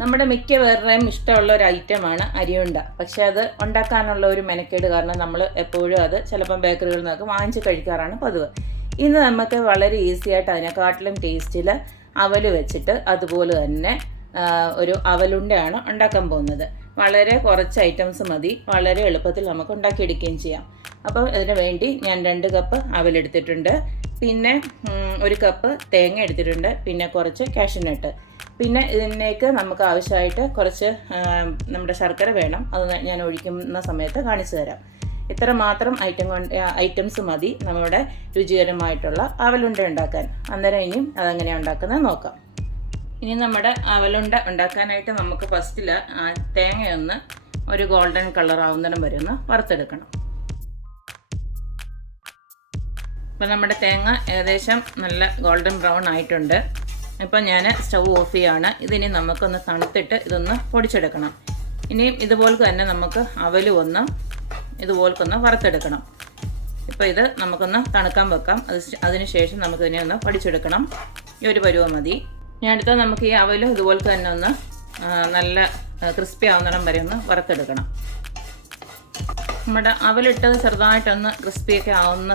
നമ്മുടെ മിക്കവരുടെയും ഇഷ്ടമുള്ള ഒരു ഐറ്റമാണ് അരിയുണ്ട. പക്ഷേ അത് ഉണ്ടാക്കാനുള്ള ഒരു മെനക്കേട് കാരണം നമ്മൾ എപ്പോഴും അത് ചിലപ്പം ബേക്കറികളിൽ നിന്നൊക്കെ വാങ്ങിച്ച് കഴിക്കാറാണ് പതിവ്. ഇന്ന് നമുക്ക് വളരെ ഈസി ആയിട്ട് അതിനെക്കാട്ടിലും ടേസ്റ്റിൽ അവൽ വെച്ചിട്ട് അതുപോലെ തന്നെ ഒരു അവലുണ്ടയാണ് ഉണ്ടാക്കാൻ പോകുന്നത്. വളരെ കുറച്ച് ഐറ്റംസ് മതി, വളരെ എളുപ്പത്തിൽ നമുക്ക് ഉണ്ടാക്കിയെടുക്കുകയും ചെയ്യാം. അപ്പോൾ അതിന് വേണ്ടി ഞാൻ 2 കപ്പ് അവലെടുത്തിട്ടുണ്ട്, പിന്നെ 1 കപ്പ് തേങ്ങ എടുത്തിട്ടുണ്ട്, പിന്നെ കുറച്ച് കാഷ്യൂനട്ട്, പിന്നെ ഇതിനേക്ക് നമുക്ക് ആവശ്യമായിട്ട് കുറച്ച് നമ്മുടെ ശർക്കര വേണം. അത് ഞാൻ ഒഴിക്കുന്ന സമയത്ത് കാണിച്ചു തരാം. ഇത്ര മാത്രം ഐറ്റംസ് മതി നമ്മുടെ രുചികരമായിട്ടുള്ള അവലുണ്ട ഉണ്ടാക്കാൻ. അന്നേരം ഇനിയും അതെങ്ങനെയാണ് ഉണ്ടാക്കുന്നത് നോക്കാം. ഇനി നമ്മുടെ അവലുണ്ട ഉണ്ടാക്കാനായിട്ട് നമുക്ക് ഫസ്റ്റിൽ തേങ്ങയൊന്ന് ഒരു ഗോൾഡൻ കളർ ആവുന്നിടം വരെ ഒന്ന് വറുത്തെടുക്കണം. ഇപ്പം നമ്മുടെ തേങ്ങ ഏകദേശം നല്ല ഗോൾഡൻ ബ്രൗൺ ആയിട്ടുണ്ട്. ഇപ്പം ഞാൻ സ്റ്റൗ ഓഫ് ചെയ്യാണ്. ഇതിനി നമുക്കൊന്ന് തണുത്തിട്ട് ഇതൊന്ന് പൊടിച്ചെടുക്കണം. ഇനിയും ഇതുപോലെ തന്നെ നമുക്ക് അവലും ഒന്ന് ഇതുപോലൊന്ന് വറുത്തെടുക്കണം. ഇപ്പോൾ ഇത് നമുക്കൊന്ന് തണുക്കാൻ വെക്കാം. അതിന് ശേഷം നമുക്കിതിനെ ഒന്ന് പൊടിച്ചെടുക്കണം. ഈ ഒരു പരുവം മതി. ഞാൻ അടുത്ത നമുക്ക് ഈ അവലും ഇതുപോലെ തന്നെ ഒന്ന് നല്ല ക്രിസ്പി ആവുന്നിടം വരെ ഒന്ന് വറുത്തെടുക്കണം. നമ്മുടെ അവലിട്ടത് ചെറുതായിട്ടൊന്ന് ക്രിസ്പിയൊക്കെ ആവുന്ന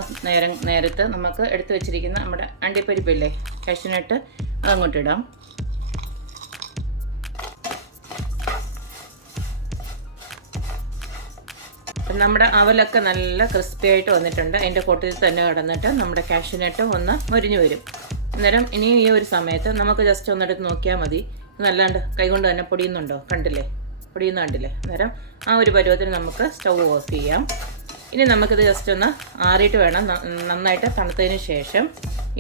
നേരത്ത് നമുക്ക് എടുത്തു വെച്ചിരിക്കുന്ന നമ്മുടെ അണ്ടിപ്പരിപ്പില്ലേ, കാഷ്യൂനട്ട്, അതങ്ങോട്ട് ഇടാം. നമ്മുടെ അവലൊക്കെ നല്ല ക്രിസ്പി ആയിട്ട് വന്നിട്ടുണ്ട്. അതിൻ്റെ കൂട്ടത്തിൽ തന്നെ കിടന്നിട്ട് നമ്മുടെ കാഷ്യൂനട്ട് ഒന്ന് മുരിഞ്ഞു വരും. അന്നേരം ഇനി ഈ ഒരു സമയത്ത് നമുക്ക് ജസ്റ്റ് ഒന്നെടുത്ത് നോക്കിയാൽ മതി. നല്ലാണ്ട് കൈകൊണ്ട് തന്നെ പൊടിയുന്നുണ്ടോ, പൊടിയുന്ന കണ്ടില്ലേ. അന്നേരം ആ ഒരു പരുവത്തിന് നമുക്ക് സ്റ്റൗ ഓഫ് ചെയ്യാം. ഇനി നമുക്കിത് ജസ്റ്റ് ഒന്ന് ആറിയിട്ട് വേണം, നന്നായിട്ട് തണുത്തതിന് ശേഷം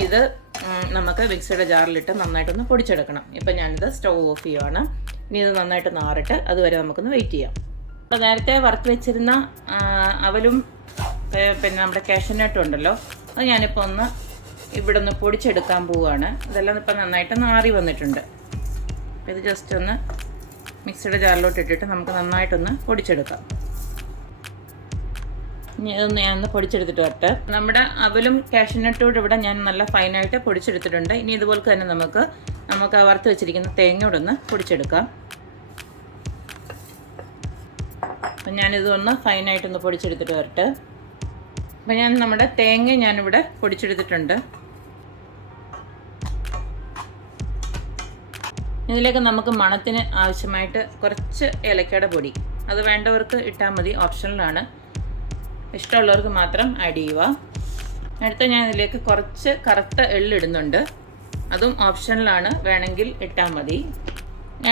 ഇത് നമുക്ക് മിക്സിയുടെ ജാറിലിട്ട് നന്നായിട്ടൊന്ന് പൊടിച്ചെടുക്കണം. ഇപ്പം ഞാനിത് സ്റ്റൗ ഓഫ് ചെയ്യുവാണ്. ഇനി ഇത് നന്നായിട്ട് നാറിട്ട് അതുവരെ നമുക്കൊന്ന് വെയിറ്റ് ചെയ്യാം. അപ്പോൾ നേരത്തെ വറുത്ത് വെച്ചിരുന്ന അവലും പിന്നെ നമ്മുടെ കാഷ്യൂനട്ടും ഉണ്ടല്ലോ, അത് ഞാനിപ്പോൾ ഒന്ന് ഇവിടെ ഒന്ന് പൊടിച്ചെടുക്കാൻ പോവുകയാണ്. ഇതെല്ലാം ഇപ്പം നന്നായിട്ട് നാറി വന്നിട്ടുണ്ട്. അപ്പോൾ ഇത് ജസ്റ്റ് ഒന്ന് മിക്സിയുടെ ജാറിലോട്ട് ഇട്ടിട്ട് നമുക്ക് നന്നായിട്ടൊന്ന് പൊടിച്ചെടുക്കാം. ഇനി ഇതൊന്ന് ഞാനൊന്ന് പൊടിച്ചെടുത്തിട്ട് വരട്ടെ. നമ്മുടെ അവലും കാഷ്യൂനട്ടോട് ഇവിടെ ഞാൻ നല്ല ഫൈനായിട്ട് പൊടിച്ചെടുത്തിട്ടുണ്ട്. ഇനി ഇതുപോലെ തന്നെ നമുക്ക് വറുത്ത് വെച്ചിരിക്കുന്ന തേങ്ങയോടൊന്ന് പൊടിച്ചെടുക്കാം. അപ്പം ഞാനിതൊന്ന് ഫൈനായിട്ടൊന്ന് പൊടിച്ചെടുത്തിട്ട് വരട്ടെ. അപ്പം നമ്മുടെ തേങ്ങ ഞാനിവിടെ പൊടിച്ചെടുത്തിട്ടുണ്ട്. ഇതിലേക്ക് നമുക്ക് മണത്തിന് ആവശ്യമായിട്ട് കുറച്ച് ഏലക്കയുടെ പൊടി, അത് വേണ്ടവർക്ക് ഇട്ടാൽ മതി, ഓപ്ഷനിലാണ്. ഇഷ്ടമുള്ളവർക്ക് മാത്രം ആഡ് ചെയ്യുക. അടുത്ത ഞാൻ ഇതിലേക്ക് കുറച്ച് കറുത്ത എള്ളിടുന്നുണ്ട്, അതും ഓപ്ഷനിലാണ്, വേണമെങ്കിൽ ഇട്ടാൽ മതി.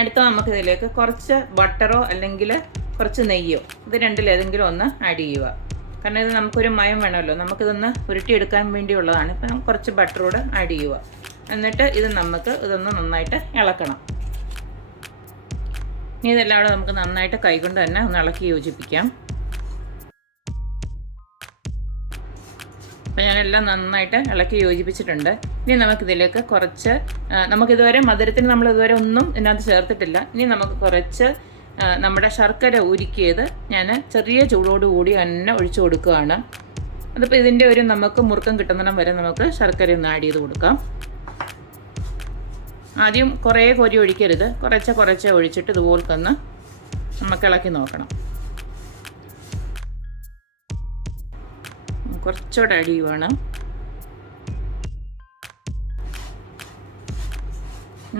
അടുത്ത നമുക്കിതിലേക്ക് കുറച്ച് ബട്ടറോ അല്ലെങ്കിൽ കുറച്ച് നെയ്യോ, ഇത് രണ്ടിലേതെങ്കിലും ഒന്ന് ആഡ് ചെയ്യുക. കാരണം ഇത് നമുക്കൊരു മയം വേണമല്ലോ, നമുക്കിതൊന്ന് ഉരുട്ടിയെടുക്കാൻ വേണ്ടിയുള്ളതാണ്. ഇപ്പം കുറച്ച് ബട്ടറോട് ആഡ് ചെയ്യുക. എന്നിട്ട് ഇതൊന്ന് നന്നായിട്ട് ഇളക്കണം. ഇനി ഇതെല്ലാം കൂടെ നമുക്ക് നന്നായിട്ട് കൈകൊണ്ട് തന്നെ ഒന്ന് ഇളക്കി യോജിപ്പിക്കാം. അപ്പം ഞാനെല്ലാം നന്നായിട്ട് ഇളക്കി യോജിപ്പിച്ചിട്ടുണ്ട്. ഇനി നമുക്കിതിലേക്ക് കുറച്ച് നമുക്കിതുവരെ മധുരത്തിന് നമ്മളിതുവരെ ഒന്നും ഇതിനകത്ത് ചേർത്തിട്ടില്ല. ഇനി നമുക്ക് കുറച്ച് നമ്മുടെ ശർക്കര ഉരുക്കിയത് ഞാൻ ചെറിയ ചൂടോടുകൂടി തന്നെ ഒഴിച്ചു കൊടുക്കുകയാണ്. അതിപ്പോൾ ഇതിൻ്റെ ഒരു നമുക്ക് മുറുക്കം കിട്ടുന്നിടം വരെ നമുക്ക് ശർക്കര ഒന്ന് ആഡ് ചെയ്ത് കൊടുക്കാം. ആദ്യം കുറേ കോരി ഒഴിക്കരുത്, കുറച്ച് ഒഴിച്ചിട്ട് ഇതുപോലൊന്ന് നമുക്ക് ഇളക്കി നോക്കണം. കുറച്ചുകൂടെ ആഡ് ചെയ്യുവാണ്.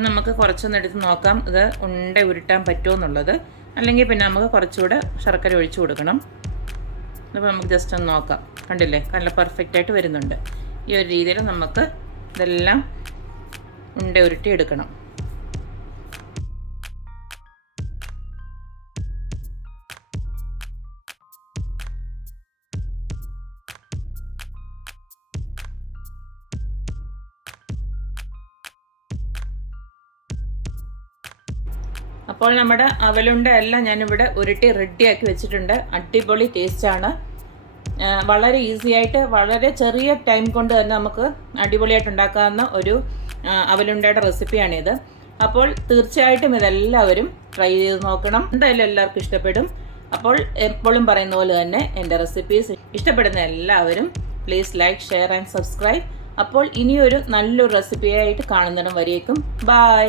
നമുക്ക് കുറച്ചൊന്ന് എടുത്ത് നോക്കാം ഇത് ഉണ്ട ഉരുട്ടാൻ പറ്റുമോ എന്നുള്ളത്. അല്ലെങ്കിൽ പിന്നെ നമുക്ക് കുറച്ചുകൂടെ ശർക്കര ഒഴിച്ചു കൊടുക്കണം. അപ്പോൾ നമുക്ക് ജസ്റ്റ് ഒന്ന് നോക്കാം. കണ്ടില്ലേ, നല്ല പെർഫെക്റ്റായിട്ട് വരുന്നുണ്ട്. ഈ ഒരു രീതിയിൽ നമുക്ക് ഇതെല്ലാം ഉണ്ട ഉരുട്ടി എടുക്കണം. അപ്പോൾ നമ്മുടെ അവലുണ്ട എല്ലാം ഞാനിവിടെ ഉരുട്ടി റെഡിയാക്കി വെച്ചിട്ടുണ്ട്. അടിപൊളി ടേസ്റ്റാണ്. വളരെ ഈസി ആയിട്ട് വളരെ ചെറിയ ടൈം കൊണ്ട് തന്നെ നമുക്ക് അടിപൊളിയായിട്ട് ഉണ്ടാക്കാവുന്ന ഒരു അവലുണ്ടയുടെ റെസിപ്പിയാണിത്. അപ്പോൾ തീർച്ചയായിട്ടും ഇതെല്ലാവരും ട്രൈ ചെയ്ത് നോക്കണം. എന്തായാലും എല്ലാവർക്കും ഇഷ്ടപ്പെടും. അപ്പോൾ എപ്പോഴും പറയുന്ന പോലെ തന്നെ എൻ്റെ റെസിപ്പീസ് ഇഷ്ടപ്പെടുന്ന എല്ലാവരും please like, share and subscribe. അപ്പോൾ ഇനിയൊരു നല്ലൊരു റെസിപ്പിയായിട്ട് കാണുന്നിടം വരേക്കും ബൈ.